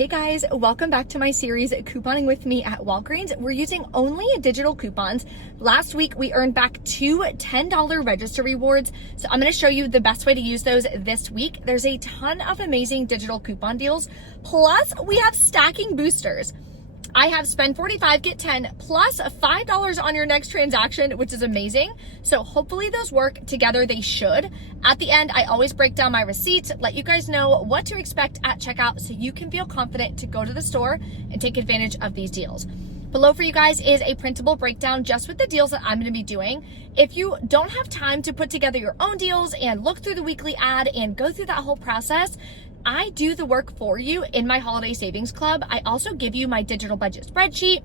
Hey guys, welcome back to my series, Couponing with Me at Walgreens. We're using only digital coupons. Last week, we earned back two $10 register rewards. So I'm gonna show you the best way to use those this week. There's a ton of amazing digital coupon deals. Plus, we have stacking boosters. I have spend 45, get 10 plus $5 on your next transaction, which is amazing. So hopefully those work together. They should. At the end, I always break down my receipts, let you guys know what to expect at checkout so you can feel confident to go to the store and take advantage of these deals. Below for you guys is a printable breakdown just with the deals that I'm going to be doing. If you don't have time to put together your own deals and look through the weekly ad and go through that whole process, I do the work for you in my holiday savings club. I also give you my digital budget spreadsheet,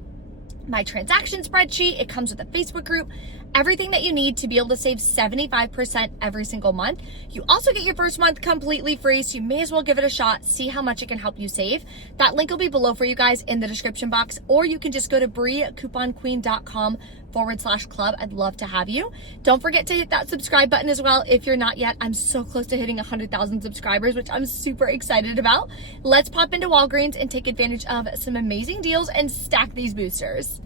my transaction spreadsheet. It comes with a Facebook group, everything that you need to be able to save 75% every single month. You also get your first month completely free, so you may as well give it a shot, see how much it can help you save. That link will be below for you guys in the description box, or you can just go to breecouponqueen.com/club. I'd love to have you. Don't forget to hit that subscribe button as well if you're not yet. I'm so close to hitting 100,000 subscribers, which I'm super excited about. Let's pop into Walgreens and take advantage of some amazing deals and stack these boosters.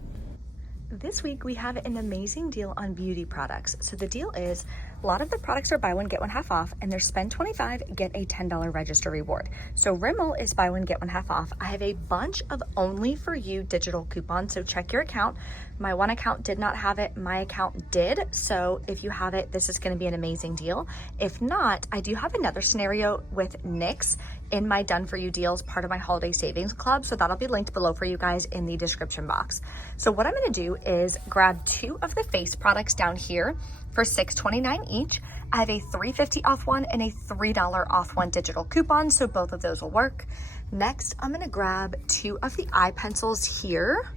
This week we have an amazing deal on beauty products. So the deal is a lot of the products are buy one, get one half off, and they're spend 25, get a $10 register reward. So Rimmel is buy one, get one half off. I have a bunch of only for you digital coupons, so check your account. My one account did not have it, my account did. So if you have it, this is gonna be an amazing deal. If not, I do have another scenario with NYX in my done for you deals, part of my holiday savings club. So that'll be linked below for you guys in the description box. So what I'm gonna do is grab two of the face products down here for $6.29 each. I have a $3.50 off one and a $3 off one digital coupon, so both of those will work. Next, I'm gonna grab two of the eye pencils here.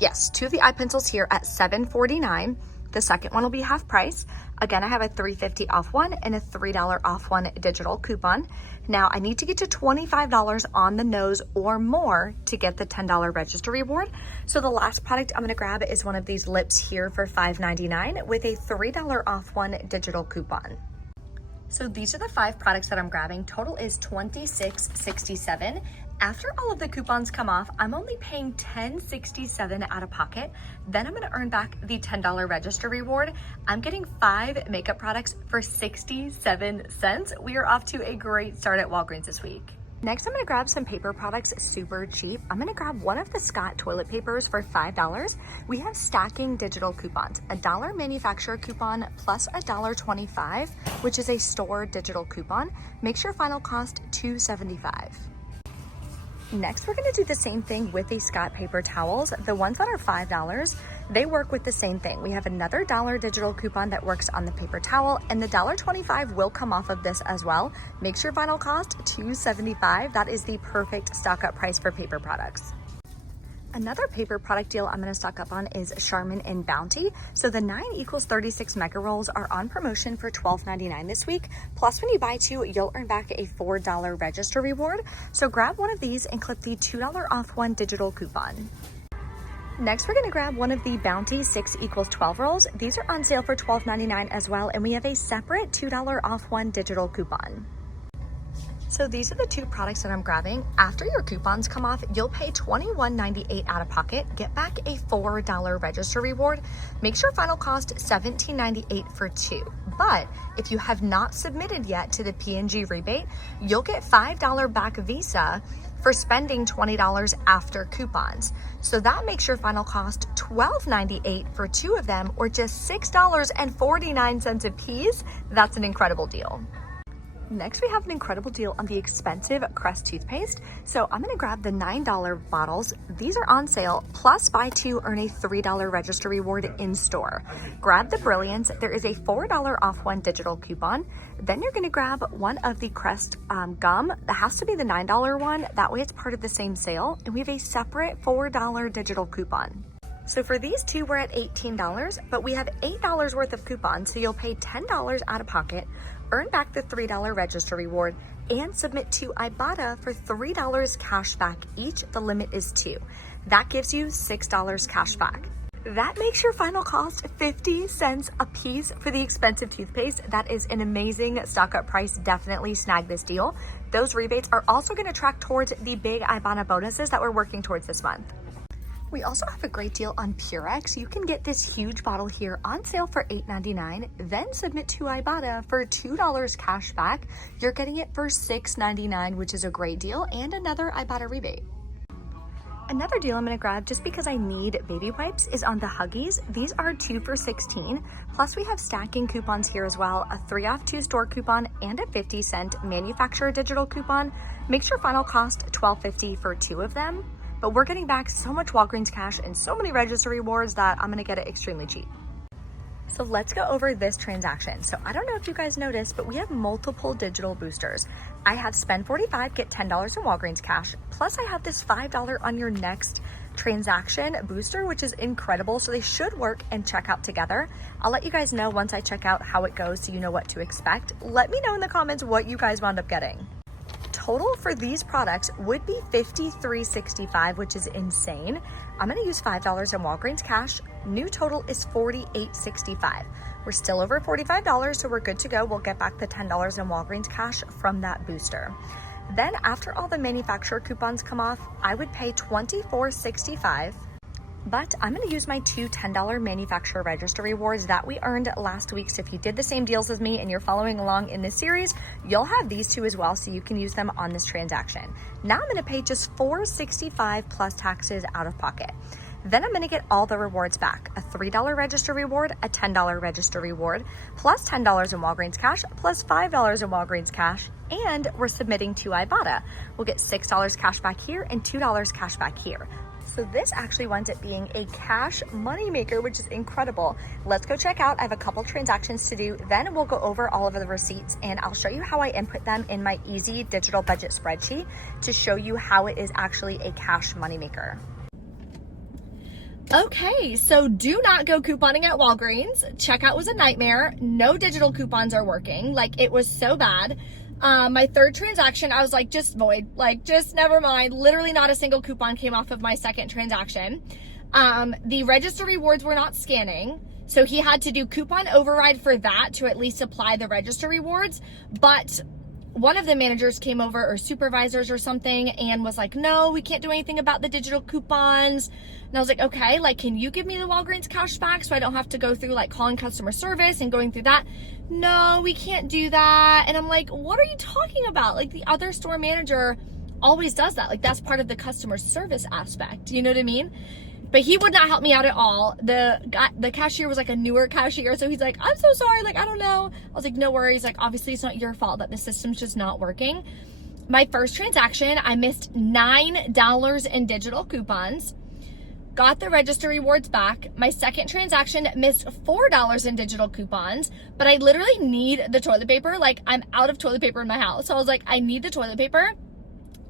Yes, two of the eye pencils here at $7.49. The second one will be half price. Again, I have a $3.50 off one and a $3 off one digital coupon. Now I need to get to $25 on the nose or more to get the $10 register reward. So the last product I'm gonna grab is one of these lips here for $5.99 with a $3 off one digital coupon. So these are the 5 products that I'm grabbing. Total is $26.67. After all of the coupons come off, I'm only paying $10.67 out of pocket. Then I'm gonna earn back the $10 register reward. I'm getting 5 makeup products for 67 cents. We are off to a great start at Walgreens this week. Next, I'm gonna grab some paper products super cheap. I'm gonna grab one of the Scott toilet papers for $5. We have stacking digital coupons, a $1 manufacturer coupon plus a $1.25, which is a store digital coupon. Makes your final cost $2.75. Next, we're gonna do the same thing with the Scott paper towels. The ones that are $5, they work with the same thing. We have another $1 digital coupon that works on the paper towel, and the $1.25 will come off of this as well. Makes your final cost $2.75. That is the perfect stock up price for paper products. Another paper product deal I'm gonna stock up on is Charmin and Bounty. So the 9 equals 36 mega rolls are on promotion for $12.99 this week. Plus when you buy 2, you'll earn back a $4 register reward. So grab one of these and clip the $2 off one digital coupon. Next, we're gonna grab one of the Bounty 6 equals 12 rolls. These are on sale for $12.99 as well, and we have a separate $2 off one digital coupon. So these are the 2 products that I'm grabbing. After your coupons come off, you'll pay $21.98 out of pocket, get back a $4 register reward, makes your final cost $17.98 for 2. But if you have not submitted yet to the P&G rebate, you'll get $5 back Visa for spending $20 after coupons. So that makes your final cost $12.98 for 2 of them, or just $6.49 a piece. That's an incredible deal. Next, we have an incredible deal on the expensive Crest toothpaste. So I'm gonna grab the $9 bottles. These are on sale, plus buy 2, earn a $3 register reward in store. Grab the Brilliance. There is a $4 off one digital coupon. Then you're gonna grab one of the Crest gum. It has to be the $9 one. That way it's part of the same sale. And we have a separate $4 digital coupon. So for these 2, we're at $18, but we have $8 worth of coupons, so you'll pay $10 out of pocket, earn back the $3 register reward, and submit to Ibotta for $3 cash back each. The limit is 2. That gives you $6 cash back. That makes your final cost 50 cents a piece for the expensive toothpaste. That is an amazing stock up price. Definitely snag this deal. Those rebates are also going to track towards the big Ibana bonuses that we're working towards this month. We also have a great deal on Purex. You can get this huge bottle here on sale for $8.99, then submit to Ibotta for $2 cash back. You're getting it for $6.99, which is a great deal, and another Ibotta rebate. Another deal I'm gonna grab just because I need baby wipes is on the Huggies. These are 2 for $16. Plus we have stacking coupons here as well, a 3 off 2 store coupon and a 50-cent manufacturer digital coupon. Makes your final cost $12.50 for 2 of them. But we're getting back so much Walgreens cash and so many register rewards that I'm gonna get it extremely cheap. So let's go over this transaction. So I don't know if you guys noticed, but we have multiple digital boosters. I have spend $45, get $10 in Walgreens cash. Plus I have this $5 on your next transaction booster, which is incredible. So they should work and check out together. I'll let you guys know once I check out how it goes so you know what to expect. Let me know in the comments what you guys wound up getting. Total for these products would be $53.65, which is insane. I'm gonna use $5 in Walgreens cash. New total is $48.65. We're still over $45, so we're good to go. We'll get back the $10 in Walgreens cash from that booster. Then after all the manufacturer coupons come off, I would pay $24.65. But I'm gonna use my 2 $10 manufacturer register rewards that we earned last week. So if you did the same deals as me and you're following along in this series, you'll have these 2 as well, so you can use them on this transaction. Now I'm gonna pay just $4.65 plus taxes out of pocket. Then I'm gonna get all the rewards back, a $3 register reward, a $10 register reward, plus $10 in Walgreens cash, plus $5 in Walgreens cash, and we're submitting to Ibotta. We'll get $6 cash back here and $2 cash back here. So this actually winds up being a cash money maker, which is incredible. Let's go check out. I have a couple transactions to do. Then we'll go over all of the receipts and I'll show you how I input them in my easy digital budget spreadsheet to show you how it is actually a cash money maker. Okay, so do not go couponing at Walgreens. Checkout was a nightmare. No digital coupons are working. Like, it was so bad. My third transaction, I was like, just void, like, just never mind. Literally not a single coupon came off of my second transaction. The register rewards were not scanning. So he had to do coupon override for that to at least apply the register rewards. But one of the managers came over, or supervisors or something, and was like, no, we can't do anything about the digital coupons. And I was like, okay, like, can you give me the Walgreens cash back so I don't have to go through like calling customer service and going through that? No, we can't do that. And I'm like, what are you talking about? Like, the other store manager always does that. Like, that's part of the customer service aspect. You know what I mean? But he would not help me out at all. The cashier was like a newer cashier. So he's like, I'm so sorry. Like, I don't know. I was like, no worries. Like, obviously it's not your fault that the system's just not working. My first transaction, I missed $9 in digital coupons. Got the register rewards back. My second transaction missed $4 in digital coupons, but I literally need the toilet paper. Like, I'm out of toilet paper in my house. So I was like, I need the toilet paper.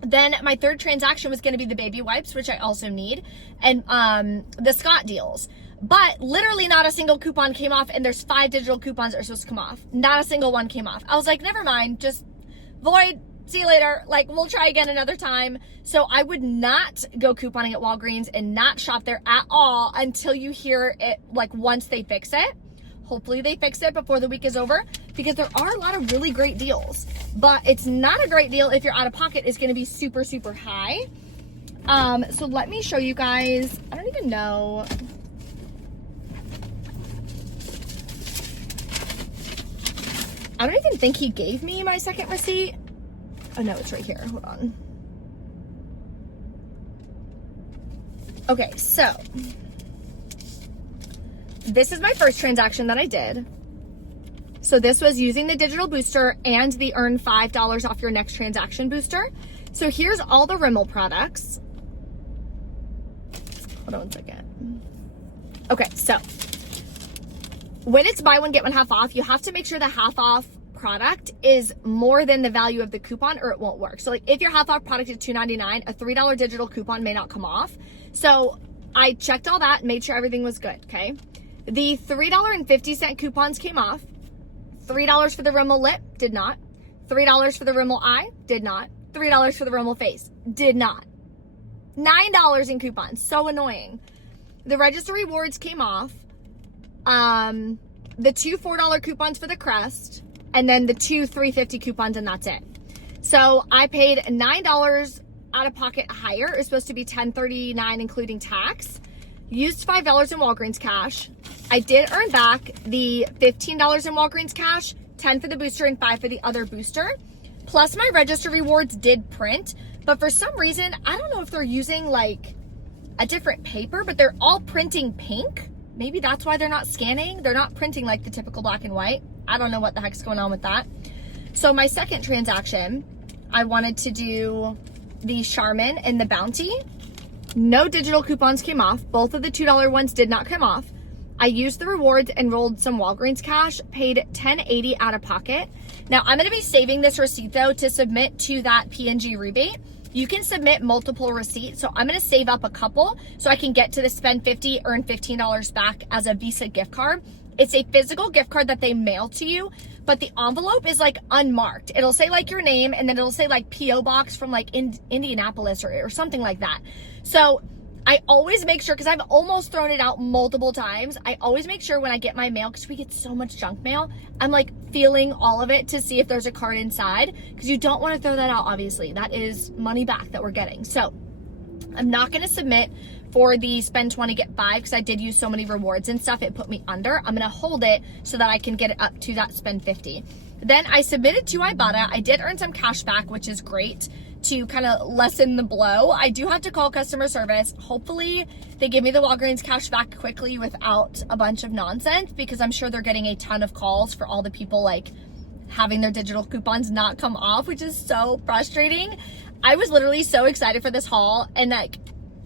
Then my third transaction was going to be the baby wipes, which I also need, and the Scott deals. But literally not a single coupon came off, and there's 5 digital coupons that are supposed to come off. Not a single one came off. I was like, never mind, just void. See you later. Like, we'll try again another time. So I would not go couponing at Walgreens and not shop there at all until you hear it, like, once they fix it. Hopefully they fix it before the week is over, because there are a lot of really great deals, but it's not a great deal if your out of pocket is going to be super, super high. So let me show you guys. I don't even know. I don't even think he gave me my second receipt. Oh no, it's right here. Hold on. Okay, so this is my first transaction that I did. So this was using the digital booster and the earn $5 off your next transaction booster. So here's all the Rimmel products. Hold on one second. Okay, so when it's buy one, get one half off, you have to make sure the half off product is more than the value of the coupon or it won't work. So like, if your half off product is $2.99, a $3 digital coupon may not come off. So I checked all that, made sure everything was good, okay? The $3.50 coupons came off. $3 for the Rimmel lip, did not. $3 for the Rimmel eye, did not. $3 for the Rimmel face, did not. $9 in coupons, so annoying. the register rewards came off, the two $4 coupons for the Crest, and then the two $3.50 coupons, and that's it. So I paid $9 out of pocket higher. It was supposed to be $10.39 including tax. Used $5 in Walgreens cash. I did earn back the $15 in Walgreens cash, 10 for the booster and 5 for the other booster. Plus my register rewards did print, but for some reason, I don't know if they're using like a different paper, but they're all printing pink. Maybe that's why they're not scanning. They're not printing like the typical black and white. I don't know what the heck's going on with that. So my second transaction, I wanted to do the Charmin and the Bounty. No digital coupons came off. Both of the $2 ones did not come off. I used the rewards and rolled some Walgreens cash, paid $10.80 out of pocket. Now I'm gonna be saving this receipt though to submit to that P&G rebate. You can submit multiple receipts, so I'm gonna save up a couple so I can get to the spend 50, earn $15 back as a Visa gift card. It's a physical gift card that they mail to you, but the envelope is like unmarked. It'll say like your name, and then it'll say like P.O. Box from like Indianapolis or something like that. So I always make sure, because I've almost thrown it out multiple times, I always make sure when I get my mail, because we get so much junk mail, I'm like feeling all of it to see if there's a card inside, because you don't want to throw that out, obviously. That is money back that we're getting. So I'm not going to submit for the spend 20, get 5, because I did use so many rewards and stuff, it put me under. I'm going to hold it so that I can get it up to that spend 50. Then I submitted to Ibotta. I did earn some cash back, which is great to kind of lessen the blow. I do have to call customer service. Hopefully they give me the Walgreens cash back quickly without a bunch of nonsense, because I'm sure they're getting a ton of calls for all the people like having their digital coupons not come off, which is so frustrating. I was literally so excited for this haul, and like,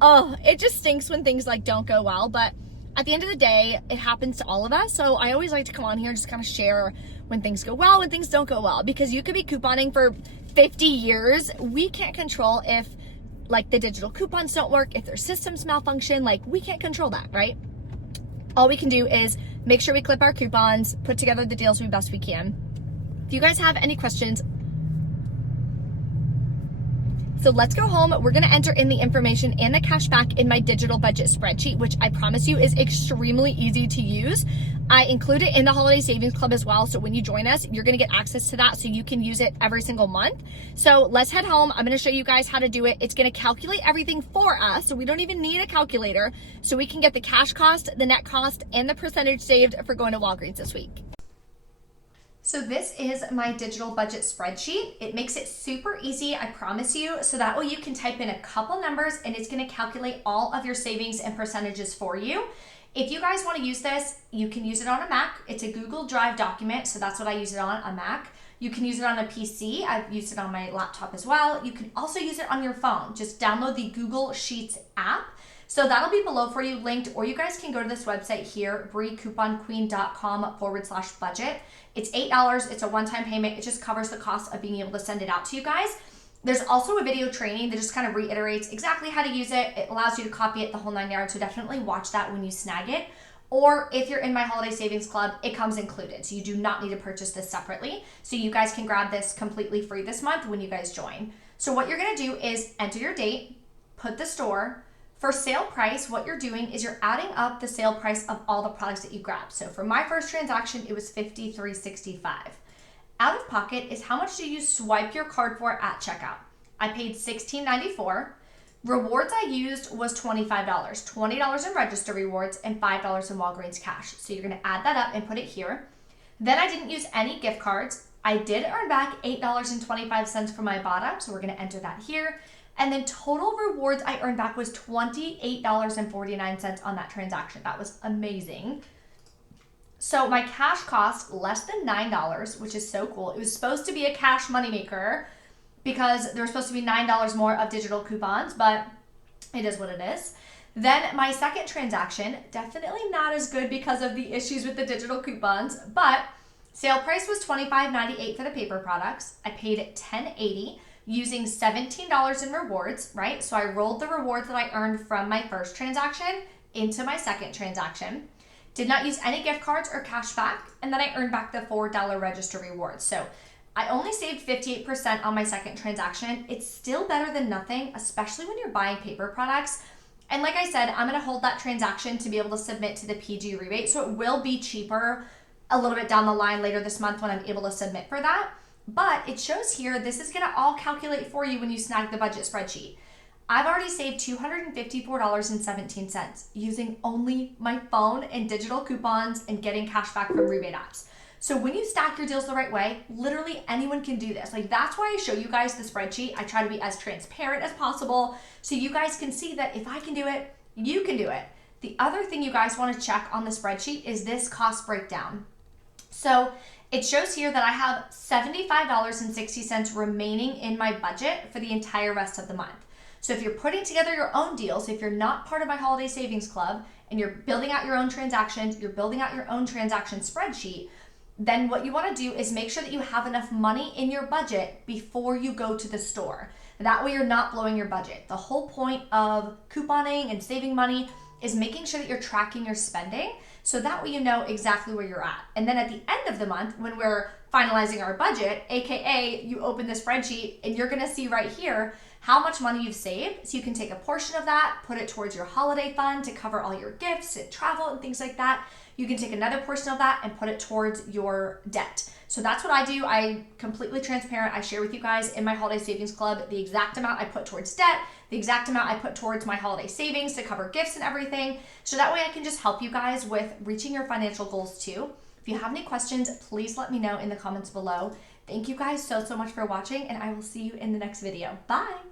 oh, it just stinks when things like don't go well. But at the end of the day, it happens to all of us. So I always like to come on here and just kind of share when things go well, when things don't go well, because you could be couponing for 50 years. We can't control if like the digital coupons don't work, if their systems malfunction, like we can't control that, right? All we can do is make sure we clip our coupons, put together the deals we best we can. If you guys have any questions, so let's go home. We're gonna enter in the information and the cash back in my digital budget spreadsheet, which I promise you is extremely easy to use. I include it in the Holiday Savings Club as well. So when you join us, you're gonna get access to that so you can use it every single month. So let's head home. I'm gonna show you guys how to do it. It's gonna calculate everything for us. So we don't even need a calculator. So we can get the cash cost, the net cost, and the percentage saved for going to Walgreens this week. So this is my digital budget spreadsheet. It makes it super easy, I promise you. So that way you can type in a couple numbers and it's gonna calculate all of your savings and percentages for you. If you guys wanna use this, you can use it on a Mac. It's a Google Drive document, so that's what I use it on, a Mac. You can use it on a PC. I've used it on my laptop as well. You can also use it on your phone. Just download the Google Sheets app. So that'll be below for you linked, or you guys can go to this website here, breecouponqueen.com/budget. It's $8, it's a one-time payment. It just covers the cost of being able to send it out to you guys. There's also a video training that just kind of reiterates exactly how to use it. It allows you to copy it the whole 9 yards, so definitely watch that when you snag it. Or if you're in my Holiday Savings Club, it comes included. So you do not need to purchase this separately. So you guys can grab this completely free this month when you guys join. So what you're gonna do is enter your date, put the store. For sale price, what you're doing is you're adding up the sale price of all the products that you grabbed. So for my first transaction, it was $53.65. Out of pocket is how much do you swipe your card for at checkout. I paid $16.94. Rewards I used was $25. $20 in register rewards and $5 in Walgreens cash. So you're gonna add that up and put it here. Then I didn't use any gift cards. I did earn back $8.25 from my Ibotta, so we're gonna enter that here. And then total rewards I earned back was $28.49 on that transaction. That was amazing. So my cash cost less than $9, which is so cool. It was supposed to be a cash moneymaker because there was supposed to be $9 more of digital coupons, but it is what it is. Then my second transaction, definitely not as good because of the issues with the digital coupons, but sale price was $25.98 for the paper products. I paid $10.80. using $17 in rewards, right? So I rolled the rewards that I earned from my first transaction into my second transaction. Did not use any gift cards or cash back, and then I earned back the $4 register rewards. So I only saved 58% on my second transaction. It's still better than nothing, especially when you're buying paper products. And like I said, I'm gonna hold that transaction to be able to submit to the PG rebate. So it will be cheaper a little bit down the line later this month when I'm able to submit for that. But it shows here, this is gonna all calculate for you when you snag the budget spreadsheet. I've already saved $254.17 using only my phone and digital coupons and getting cash back from rebate apps. So when you stack your deals the right way, literally anyone can do this. Like, that's why I show you guys the spreadsheet. I try to be as transparent as possible so you guys can see that if I can do it, you can do it. The other thing you guys want to check on the spreadsheet is this cost breakdown. So it shows here that I have $75.60 remaining in my budget for the entire rest of the month. So if you're putting together your own deals, if you're not part of my holiday savings club and you're building out your own transactions, you're building out your own transaction spreadsheet, then what you want to do is make sure that you have enough money in your budget before you go to the store. That way you're not blowing your budget. The whole point of couponing and saving money is making sure that you're tracking your spending so that way you know exactly where you're at. And then at the end of the month, when we're finalizing our budget, AKA you open the spreadsheet and you're gonna see right here how much money you've saved. So you can take a portion of that, put it towards your holiday fund to cover all your gifts and travel and things like that. You can take another portion of that and put it towards your debt. So that's what I do. I'm completely transparent. I share with you guys in my holiday savings club the exact amount I put towards debt, the exact amount I put towards my holiday savings to cover gifts and everything. So that way I can just help you guys with reaching your financial goals too. If you have any questions, please let me know in the comments below. Thank you guys so much for watching, and I will see you in the next video. Bye.